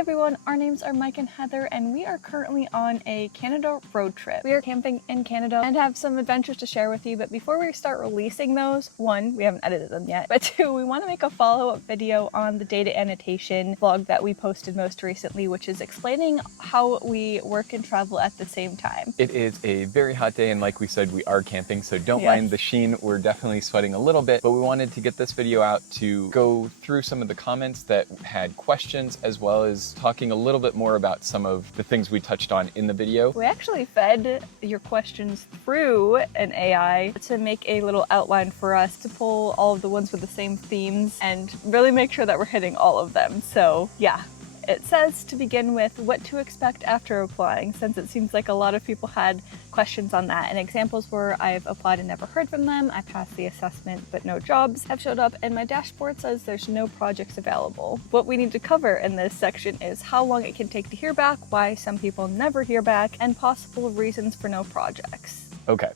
everyone, our names are Mike and Heather, and we are currently on a Canada road trip. We are camping in Canada and have some adventures to share with you, but before we start releasing those, one, we haven't edited them yet, but two, we want to make a follow-up video on the data annotation vlog that we posted most recently, which is explaining how we work and travel at the same time. It is a very hot day, and like we said, we are camping, so don't mind the sheen. We're definitely sweating a little bit, but we wanted to get this video out to go through some of the comments that had questions, as well as talking a little bit more about some of the things we touched on in the video. We actually fed your questions through an AI to make a little outline for us to pull all of the ones with the same themes and really make sure that we're hitting all of them. So yeah. It says to begin with what to expect after applying, since it seems like a lot of people had questions on that. And examples were, I've applied and never heard from them, I passed the assessment but no jobs have showed up, and my dashboard says there's no projects available. What we need to cover in this section is how long it can take to hear back, why some people never hear back, and possible reasons for no projects. Okay.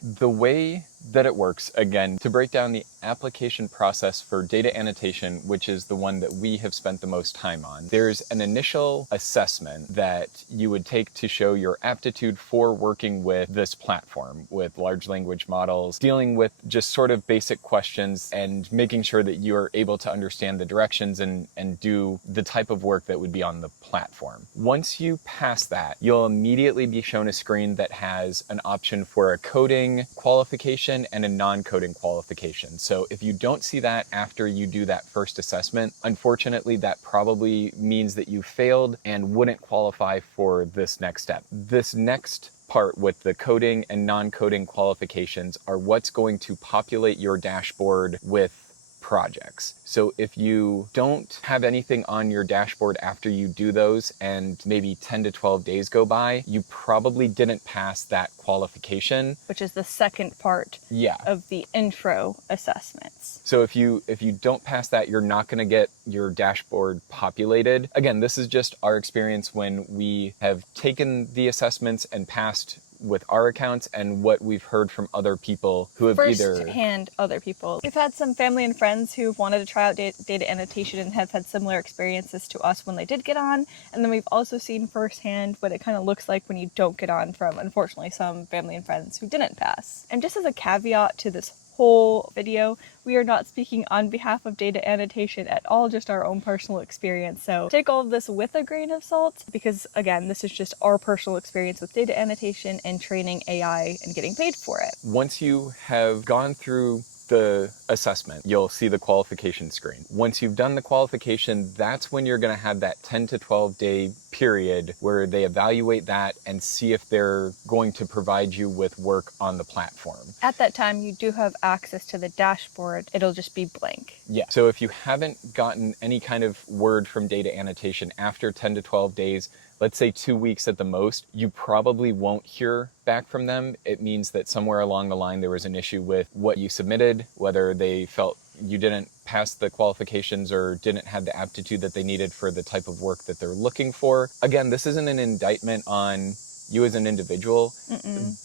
The way that it works, again, to break down the application process for data annotation, which is the one that we have spent the most time on, there's an initial assessment that you would take to show your aptitude for working with this platform, with large language models, dealing with just sort of basic questions and making sure that you are able to understand the directions and do the type of work that would be on the platform. Once you pass that, you'll immediately be shown a screen that has an option for a coding qualification and a non-coding qualification. So if you don't see that after you do that first assessment, unfortunately, that probably means that you failed and wouldn't qualify for this next step. This next part with the coding and non-coding qualifications are what's going to populate your dashboard with projects. So if you don't have anything on your dashboard after you do those and maybe 10 to 12 days go by, you probably didn't pass that qualification. Which is the second part of the intro assessments. So if you don't pass that, you're not going to get your dashboard populated. Again, this is just our experience when we have taken the assessments and passed with our accounts and what we've heard from other people who have first-hand other people. We've had some family and friends who've wanted to try out data annotation and have had similar experiences to us when they did get on, and then we've also seen firsthand what it kind of looks like when you don't get on from, unfortunately, some family and friends who didn't pass. And just as a caveat to this whole video, we are not speaking on behalf of data annotation at all, just our own personal experience. So take all of this with a grain of salt, because again, this is just our personal experience with data annotation and training AI and getting paid for it. Once you have gone through the assessment, you'll see the qualification screen. Once you've done the qualification, that's when you're going to have that 10 to 12 day period where they evaluate that and see if they're going to provide you with work on the platform. At that time, you do have access to the dashboard. It'll just be blank. Yeah. So if you haven't gotten any kind of word from data annotation after 10 to 12 days, let's say 2 weeks at the most, you probably won't hear back from them. It means that somewhere along the line there was an issue with what you submitted, whether they felt you didn't pass the qualifications or didn't have the aptitude that they needed for the type of work that they're looking for. Again, this isn't an indictment on you as an individual.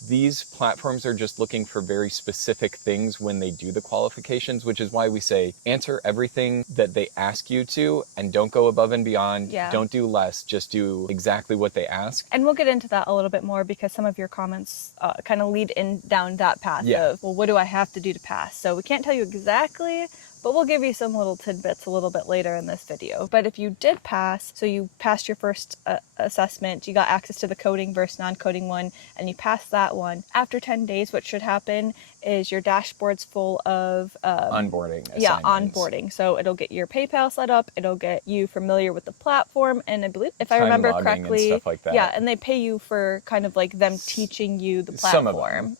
These platforms are just looking for very specific things when they do the qualifications, which is why we say answer everything that they ask you to and don't go above and beyond. Don't do less, just do exactly what they ask. And we'll get into that a little bit more because some of your comments kind of lead down that path of, well, what do I have to do to pass? So we can't tell you exactly, but we'll give you some little tidbits a little bit later in this video. But if you did pass, so you passed your first assessment, you got access to the coding versus non-coding one, and you passed that one, after 10 days, what should happen is your dashboard's full of onboarding assignments. Onboarding. So it'll get your PayPal set up, it'll get you familiar with the platform, and I believe, if I remember correctly, and stuff like that. And they pay you for kind of like them teaching you the platform. Some of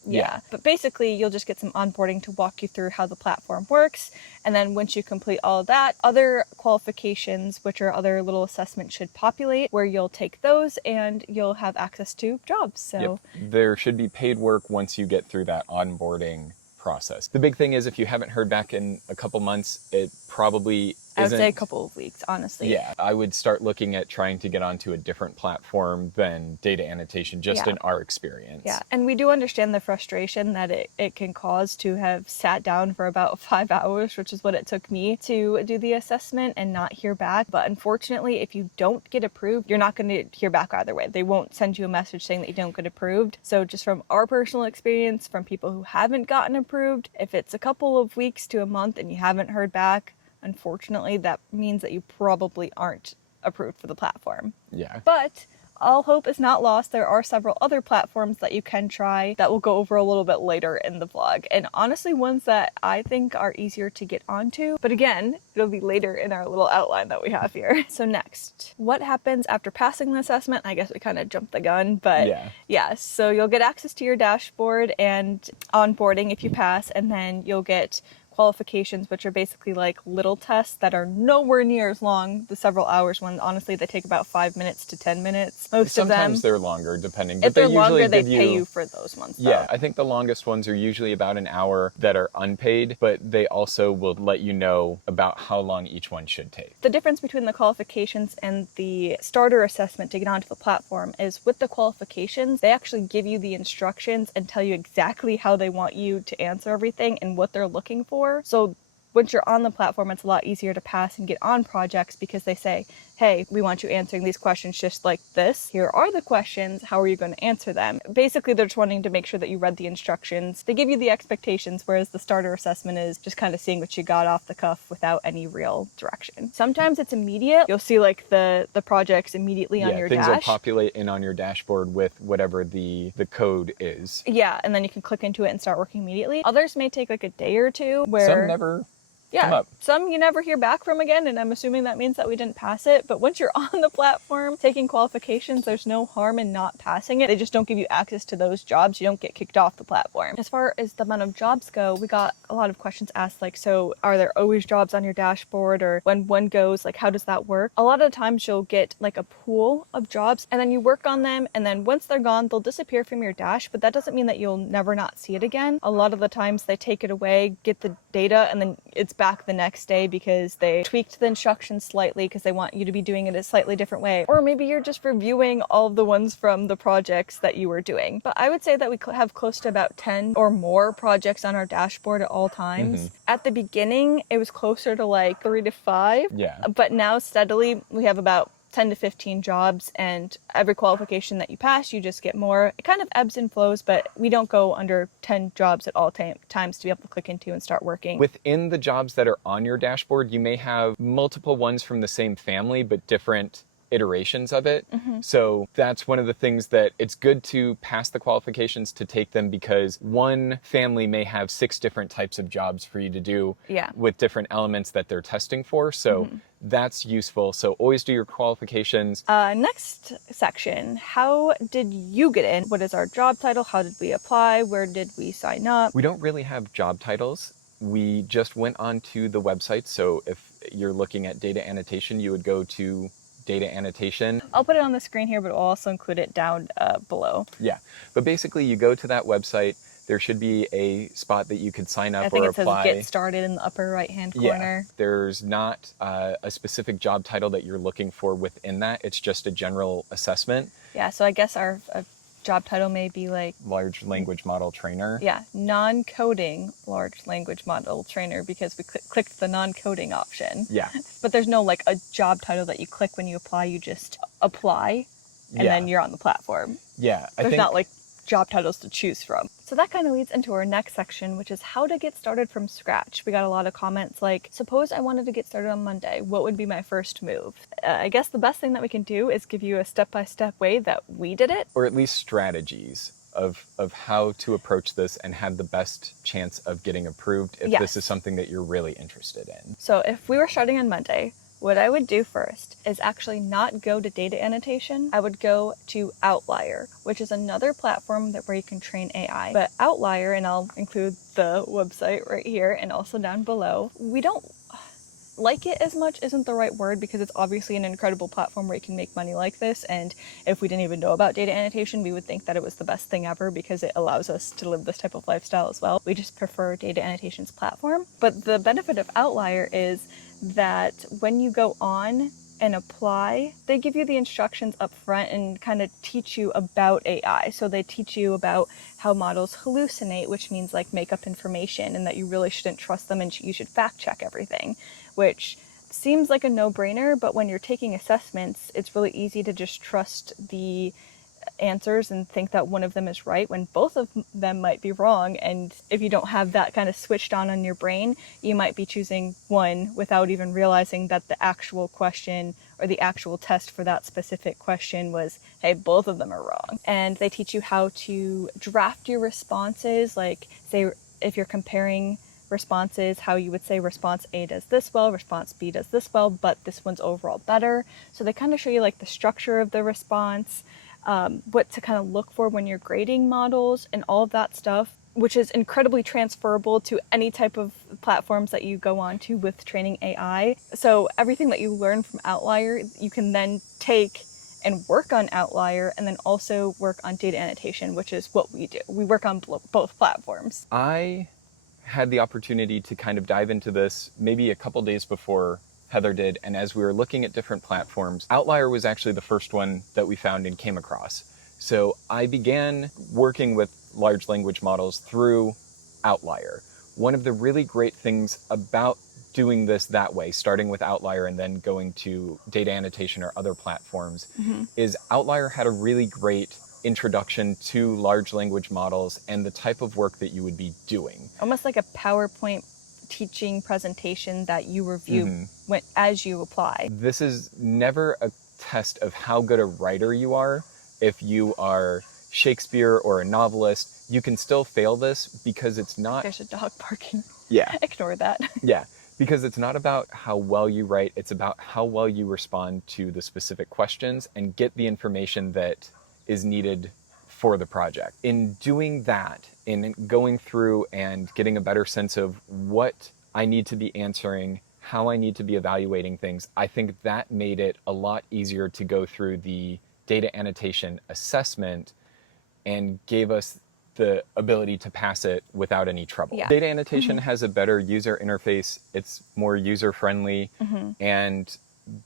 them. But basically, you'll just get some onboarding to walk you through how the platform works. And then once you complete all of that, other qualifications, which are other little assessments, should populate where you'll take those and you'll have access to jobs. So there should be paid work once you get through that onboarding process. The big thing is if you haven't heard back in a couple months, it probably I would say a isn't- couple of weeks, honestly. Yeah, I would start looking at trying to get onto a different platform than data annotation, just Yeah. in our experience. Yeah, and we do understand the frustration that it can cause to have sat down for about 5 hours, which is what it took me to do the assessment and not hear back. But unfortunately, if you don't get approved, you're not going to hear back either way. They won't send you a message saying that you don't get approved. So just from our personal experience, from people who haven't gotten approved, if it's a couple of weeks to a month and you haven't heard back, unfortunately, that means that you probably aren't approved for the platform. Yeah. But all hope is not lost. There are several other platforms that you can try that we'll go over a little bit later in the vlog. And honestly, ones that I think are easier to get onto. But again, it'll be later in our little outline that we have here. So next, what happens after passing the assessment? I guess we kind of jumped the gun, but yeah. So you'll get access to your dashboard and onboarding if you pass, and then you'll get qualifications, which are basically like little tests that are nowhere near as long, the several hours one. Honestly, they take about 5 minutes to 10 minutes. Most of them. Sometimes they're longer, depending. If But they're they usually longer, they give pay you for those ones. Though. Yeah, I think the longest ones are usually about an hour that are unpaid, but they also will let you know about how long each one should take. The difference between the qualifications and the starter assessment to get onto the platform is with the qualifications, they actually give you the instructions and tell you exactly how they want you to answer everything and what they're looking for. So once you're on the platform, it's a lot easier to pass and get on projects because they say, hey, we want you answering these questions just like this. Here are the questions. How are you going to answer them? Basically, they're just wanting to make sure that you read the instructions. They give you the expectations, whereas the starter assessment is just kind of seeing what you got off the cuff without any real direction. Sometimes it's immediate. You'll see like the projects immediately on your things dash. will populate in on your dashboard with whatever the code is. Yeah, and then you can click into it and start working immediately. Others may take like a day or two where... Some never come up. Some you never hear back from again, and I'm assuming that means that we didn't pass it. But once you're on the platform taking qualifications, there's no harm in not passing it. They just don't give you access to those jobs. You don't get kicked off the platform. As far as the amount of jobs go, we got a lot of questions asked like, so are there always jobs on your dashboard, or when one goes, like how does that work? A lot of times you'll get like a pool of jobs and then you work on them, and then once they're gone, they'll disappear from your dash, but that doesn't mean that you'll never not see it again. A lot of the times they take it away, get the data, and then it's back the next day because they tweaked the instructions slightly because they want you to be doing it a slightly different way. Or maybe you're just reviewing all of the ones from the projects that you were doing. But I would say that we have close to about 10 or more projects on our dashboard at all times. At the beginning, it was closer to like 3 to 5. Yeah. But now steadily, we have about 10 to 15 jobs, and every qualification that you pass, you just get more. It kind of ebbs and flows, but we don't go under 10 jobs at all times to be able to click into and start working. Within the jobs that are on your dashboard, you may have multiple ones from the same family, but different iterations of it. So that's one of the things that it's good to pass the qualifications to take them, because one family may have 6 different types of jobs for you to do with different elements that they're testing for. So that's useful. So always do your qualifications. Next section, how did you get in? What is our job title? How did we apply? Where did we sign up? We don't really have job titles. We just went onto the website. So if you're looking at data annotation, you would go to data annotation. I'll put it on the screen here, but we'll also include it down below. Yeah, but basically you go to that website. There should be a spot that you could sign up or apply. I think it says Get Started in the upper right-hand corner. Yeah, there's not a specific job title that you're looking for within that. It's just a general assessment. Yeah, so I guess our job title may be like... Large language model trainer. Yeah, non-coding large language model trainer, because we clicked the non-coding option. Yeah. But there's no like a job title that you click when you apply. You just apply and then you're on the platform. Yeah. There's not like job titles to choose from. So that kind of leads into our next section, which is how to get started from scratch. We got a lot of comments like, suppose I wanted to get started on Monday, what would be my first move? I guess the best thing that we can do is give you a step-by-step way that we did it. Or at least strategies of how to approach this and have the best chance of getting approved if this is something that you're really interested in. So if we were starting on Monday, what I would do first is actually not go to data annotation. I would go to Outlier, which is another platform where you can train AI. But Outlier, and I'll include the website right here and also down below, we don't like it as much isn't the right word, because it's obviously an incredible platform where you can make money like this. And if we didn't even know about data annotation, we would think that it was the best thing ever because it allows us to live this type of lifestyle as well. We just prefer data annotation's platform. But the benefit of Outlier is that when you go on and apply, they give you the instructions up front and kind of teach you about AI. So they teach you about how models hallucinate, which means like make up information, and that you really shouldn't trust them and you should fact check everything, which seems like a no-brainer, but when you're taking assessments, it's really easy to just trust the answers and think that one of them is right when both of them might be wrong. And if you don't have that kind of switched on your brain, you might be choosing one without even realizing that the actual question or the actual test for that specific question was, hey, both of them are wrong. And they teach you how to draft your responses, like say if you're comparing responses, how you would say response A does this well, response B does this well, but this one's overall better. So they kind of show you like the structure of the response, what to kind of look for when you're grading models and all of that stuff, which is incredibly transferable to any type of platforms that you go on to with training AI. So everything that you learn from Outlier, you can then take and work on Outlier and then also work on data annotation, which is what we do. We work on both platforms. I had the opportunity to kind of dive into this maybe a couple days before Heather did, and as we were looking at different platforms, Outlier was actually the first one that we found and came across. So I began working with large language models through Outlier. One of the really great things about doing this that way, starting with Outlier and then going to data annotation or other platforms, is Outlier had a really great introduction to large language models and the type of work that you would be doing. Almost like a PowerPoint teaching presentation that you review as you apply. This is never a test of how good a writer you are. If you are Shakespeare or a novelist, you can still fail this because it's not... There's a dog barking. Yeah. Ignore that. Yeah, because it's not about how well you write, it's about how well you respond to the specific questions and get the information that is needed for the project. In doing that, in going through and getting a better sense of what I need to be answering, how I need to be evaluating things, I think that made it a lot easier to go through the data annotation assessment and gave us the ability to pass it without any trouble. Yeah. Data annotation has a better user interface, it's more user-friendly, and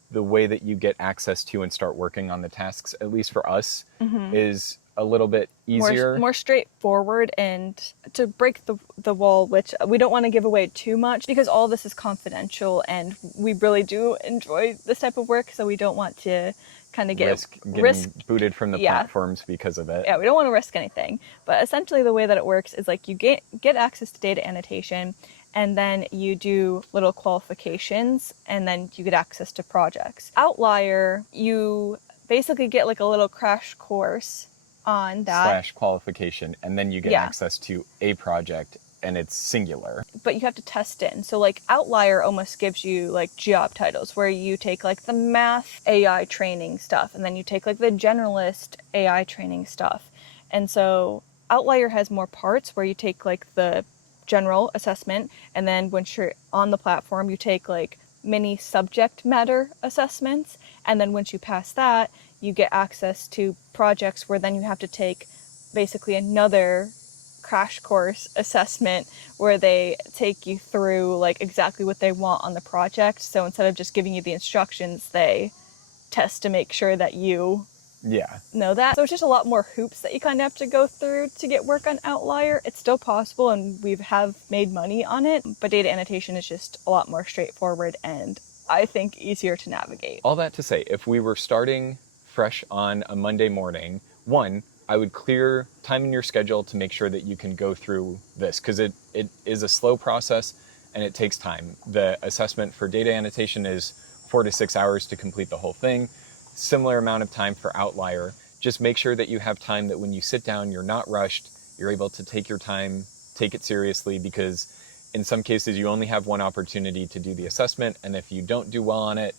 the way that you get access to and start working on the tasks, at least for us, is a little bit easier. More straightforward, and to break the wall, which we don't want to give away too much because all this is confidential and we really do enjoy this type of work, so we don't want to kind of risk getting booted from the platforms because of it. Yeah, we don't want to risk anything. But essentially the way that it works is like you get access to data annotation, and then you do little qualifications, and then you get access to projects. Outlier, you basically get like a little crash course on that. / qualification, and then you get access to a project, and it's singular. But you have to test in. So like Outlier almost gives you like job titles where you take like the math AI training stuff, and then you take like the generalist AI training stuff. And so Outlier has more parts where you take like the general assessment, and then once you're on the platform, you take like mini subject matter assessments. And then once you pass that, you get access to projects where then you have to take basically another crash course assessment where they take you through like exactly what they want on the project. So instead of just giving you the instructions, they test to make sure that you know that. So it's just a lot more hoops that you kind of have to go through to get work on Outlier. It's still possible, and we have made money on it, but data annotation is just a lot more straightforward and I think easier to navigate. All that to say, if we were starting fresh on a Monday morning, one, I would clear time in your schedule to make sure that you can go through this, because it is a slow process and it takes time. The assessment for data annotation is 4 to 6 hours to complete the whole thing. Similar amount of time for Outlier. Just make sure that you have time, that when you sit down, you're not rushed, you're able to take your time, take it seriously, because in some cases you only have one opportunity to do the assessment, and if you don't do well on it,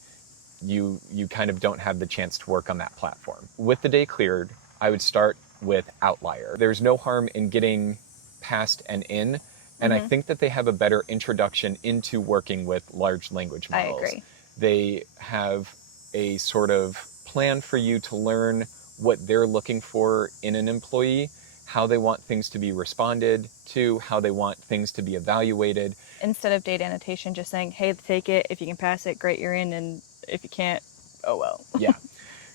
you kind of don't have the chance to work on that platform. With the day cleared, I would start with Outlier. There's no harm in getting past and in, and I think that they have a better introduction into working with large language models. I agree. They have a sort of plan for you to learn what they're looking for in an employee, how they want things to be responded to, how they want things to be evaluated. Instead of data annotation just saying, hey, take it, if you can pass it, great, you're in, and if you can't, oh well. Yeah.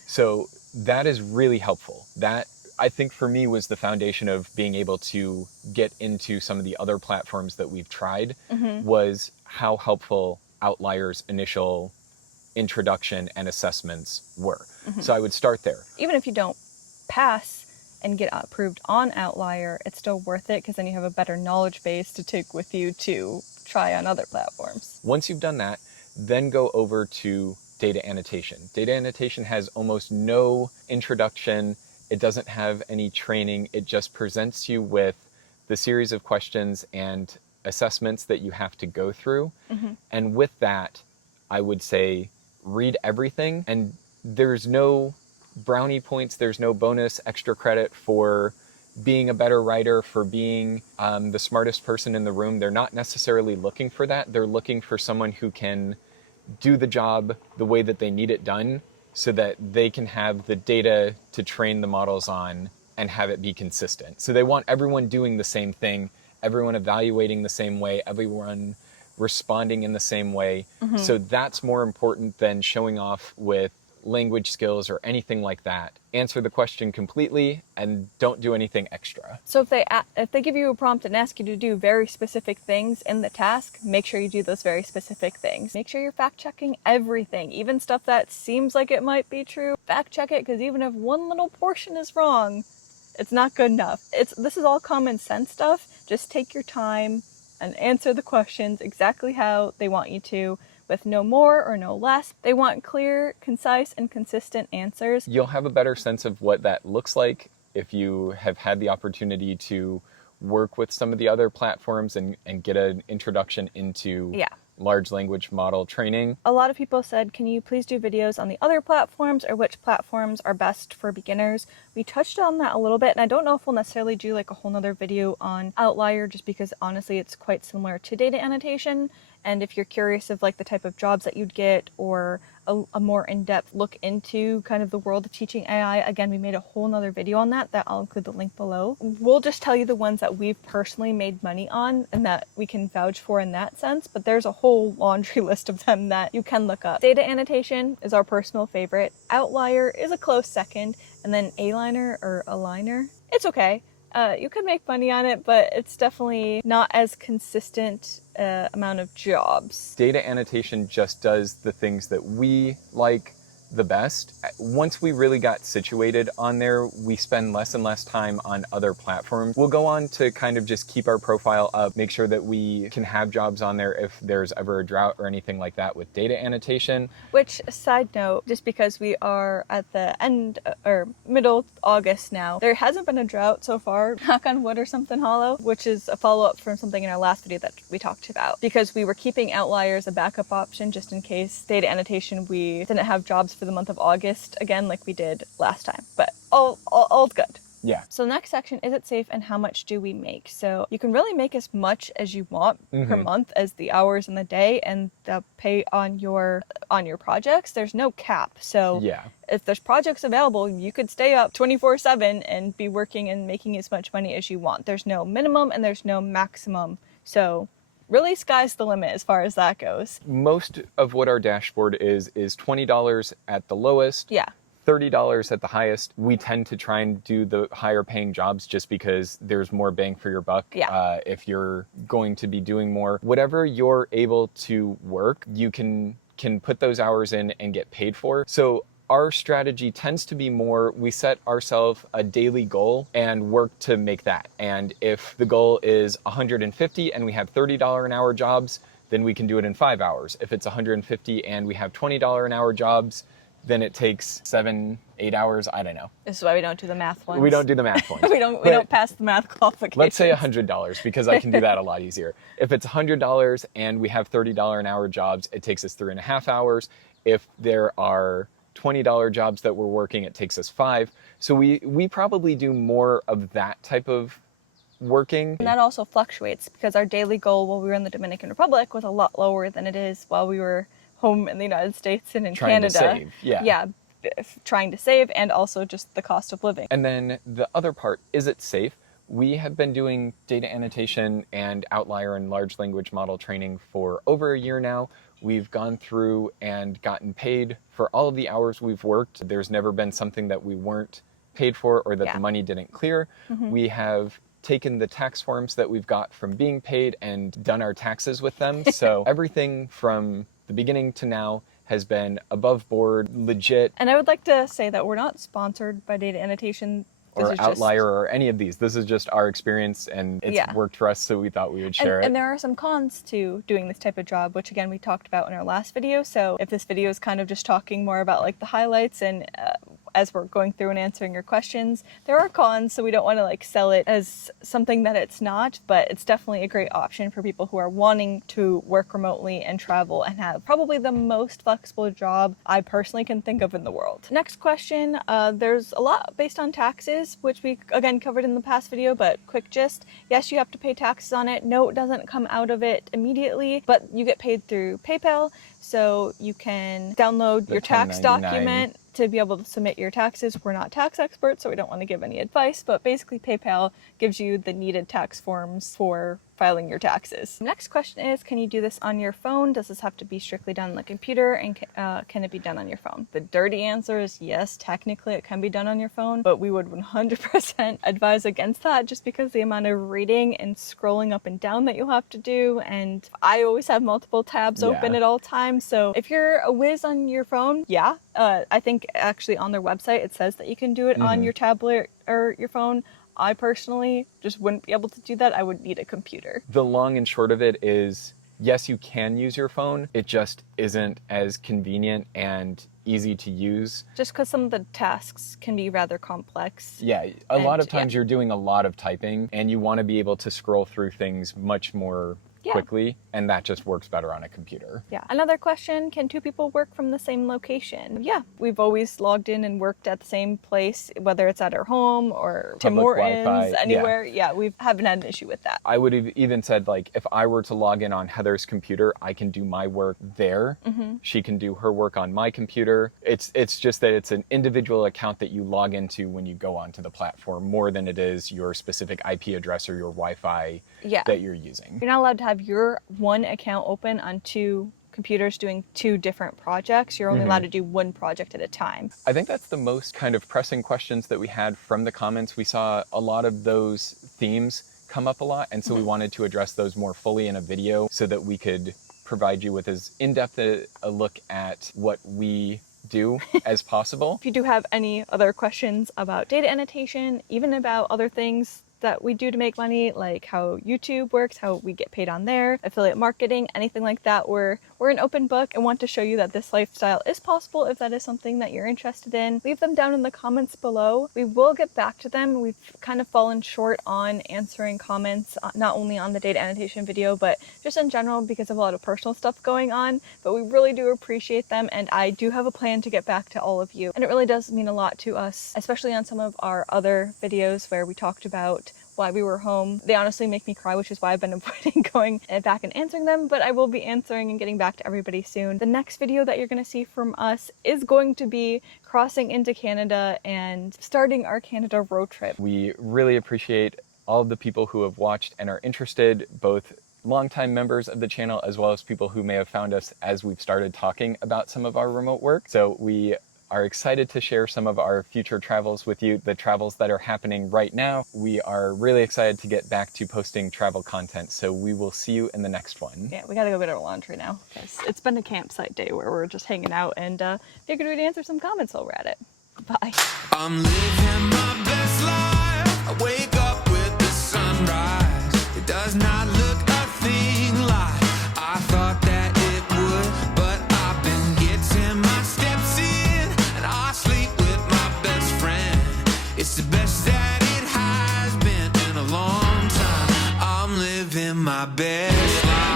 So that is really helpful. That, I think, for me was the foundation of being able to get into some of the other platforms that we've tried, was how helpful Outlier's initial introduction and assessments were. So I would start there. Even if you don't pass and get approved on Outlier, it's still worth it because then you have a better knowledge base to take with you to try on other platforms. Once you've done that, then go over to data annotation. Data annotation has almost no introduction. It doesn't have any training. It just presents you with the series of questions and assessments that you have to go through. And with that, I would say read everything. And there's no brownie points. There's no bonus extra credit for being a better writer, for being the smartest person in the room. They're not necessarily looking for that. They're looking for someone who can do the job the way that they need it done so that they can have the data to train the models on and have it be consistent. So they want everyone doing the same thing, everyone evaluating the same way, everyone responding in the same way. So that's more important than showing off with language skills or anything like that. Answer the question completely and don't do anything extra. So if they give you a prompt and ask you to do very specific things in the task, make sure you do those very specific things. Make sure you're fact checking everything, even stuff that seems like it might be true. Fact check it, because even if one little portion is wrong, it's not good enough. This is all common sense stuff. Just take your time and answer the questions exactly how they want you to, with no more or no less. They want clear, concise, and consistent answers. You'll have a better sense of what that looks like if you have had the opportunity to work with some of the other platforms and get an introduction into large language model training. A lot of people said, can you please do videos on the other platforms, or which platforms are best for beginners? We touched on that a little bit, and I don't know if we'll necessarily do like a whole nother video on Outlier, just because honestly it's quite similar to data annotation. And if you're curious of like the type of jobs that you'd get, or a more in-depth look into kind of the world of teaching AI, again, we made a whole nother video on that I'll include the link below. We'll just tell you the ones that we've personally made money on and that we can vouch for in that sense, but there's a whole laundry list of them that you can look up. Data annotation is our personal favorite. Outlier is a close second, and then Alignerr, it's okay. You could make money on it, but it's definitely not as consistent amount of jobs. Data annotation just does the things that we like the best. Once we really got situated on there, we spend less and less time on other platforms. We'll go on to kind of just keep our profile up, make sure that we can have jobs on there if there's ever a drought or anything like that with data annotation. Which, side note, just because we are at the end or middle August now, there hasn't been a drought so far, knock on wood or something hollow, which is a follow-up from something in our last video that we talked about, because we were keeping Outlier as a backup option just in case data annotation we didn't have jobs for the month of August again like we did last time, but all's good. Yeah. So next section, is it safe and how much do we make? So you can really make as much as you want per month as the hours in the day, and the pay on your projects, there's no cap. So if there's projects available, you could stay up 24/7 and be working and making as much money as you want. There's no minimum and there's no maximum. So really, sky's the limit as far as that goes. Most of what our dashboard is $20 at the lowest. Yeah. $30 at the highest. We tend to try and do the higher paying jobs just because there's more bang for your buck. If you're going to be doing more, whatever you're able to work, you can put those hours in and get paid for. So our strategy tends to be more, we set ourselves a daily goal and work to make that. And if the goal is 150 and we have $30 an hour jobs, then we can do it in 5 hours. If it's 150 and we have $20 an hour jobs, then it takes 7-8 hours. I don't know. This is why we don't do the math ones. We don't do the math ones. we don't pass the math qualifications. Let's say $100 because I can do that a lot easier. If it's $100 and we have $30 an hour jobs, it takes us 3.5 hours. If there are $20 jobs that we're working, it takes us 5. So we probably do more of that type of working. And that also fluctuates because our daily goal while we were in the Dominican Republic was a lot lower than it is while we were home in the United States and in trying Canada. To save. Trying to save, and also just the cost of living. And then the other part, is it safe? We have been doing data annotation and outlier and large language model training for over a year now. We've gone through and gotten paid for all of the hours we've worked. There's never been something that we weren't paid for or that the money didn't clear. We have taken the tax forms that we've got from being paid and done our taxes with them. So everything from the beginning to now has been above board, legit. And I would like to say that we're not sponsored by Data Annotation. Or Outlier or any of these. This is just our experience, and it's worked for us, so we thought we would share it. And there are some cons to doing this type of job, which again we talked about in our last video. So if this video is kind of just talking more about like the highlights and as we're going through and answering your questions, there are cons, so we don't want to like sell it as something that it's not, but it's definitely a great option for people who are wanting to work remotely and travel and have probably the most flexible job I personally can think of in the world. Next question, there's a lot based on taxes, which we again covered in the past video, but quick gist. Yes, you have to pay taxes on it. No, it doesn't come out of it immediately, but you get paid through PayPal, so you can download your tax document to be able to submit your taxes. We're not tax experts, so we don't want to give any advice, but basically PayPal gives you the needed tax forms for filing your taxes. Next question is, can you do this on your phone? Does this have to be strictly done on the computer, and can it be done on your phone? The dirty answer is yes, technically it can be done on your phone, but we would 100% advise against that just because the amount of reading and scrolling up and down that you'll have to do, and I always have multiple tabs open at all times, so if you're a whiz on your phone, I think actually on their website it says that you can do it on your tablet or your phone. I personally just wouldn't be able to do that. I would need a computer. The long and short of it is, yes, you can use your phone. It just isn't as convenient and easy to use. Just because some of the tasks can be rather complex. Yeah, a lot of times you're doing a lot of typing and you want to be able to scroll through things much more quickly, and that just works better on a computer. Yeah. Another question, can two people work from the same location? Yeah, we've always logged in and worked at the same place, whether it's at our home or Tim Hortons, Wi-Fi, anywhere. Yeah, we haven't had an issue with that. I would have even said, like, if I were to log in on Heather's computer, I can do my work there. She can do her work on my computer. It's just that it's an individual account that you log into when you go onto the platform more than it is your specific IP address or your Wi-Fi that you're using. You're not allowed to have your one account open on two computers doing two different projects. You're only allowed to do one project at a time. I think that's the most kind of pressing questions that we had from the comments. We saw a lot of those themes come up a lot, and so we wanted to address those more fully in a video so that we could provide you with as in-depth a look at what we do as possible. If you do have any other questions about data annotation, even about other things that we do to make money, like how YouTube works, how we get paid on there, affiliate marketing, anything like that, we're an open book and want to show you that this lifestyle is possible if that is something that you're interested in. Leave them down in the comments below. We will get back to them. We've kind of fallen short on answering comments, not only on the data annotation video, but just in general because of a lot of personal stuff going on, but we really do appreciate them, and I do have a plan to get back to all of you. And it really does mean a lot to us, especially on some of our other videos where we talked about why we were home. They honestly make me cry, which is why I've been avoiding going back and answering them, but I will be answering and getting back to everybody soon. The next video that you're going to see from us is going to be crossing into Canada and starting our Canada road trip. We really appreciate all of the people who have watched and are interested, both longtime members of the channel as well as people who may have found us as we've started talking about some of our remote work. So we are excited to share some of our future travels with you, the travels that are happening right now. We are really excited to get back to posting travel content, so we will see you in the next one. Yeah, we gotta go get our laundry now, because it's been a campsite day where we're just hanging out, and figured we'd answer some comments while we're at it. Bye. I'm living my best life. I wake up with the sunrise. It does not look a thing like I thought that it would, but I've been getting my steps in, and I sleep with my best friend. It's the best that it has been in a long time. I'm living my best life.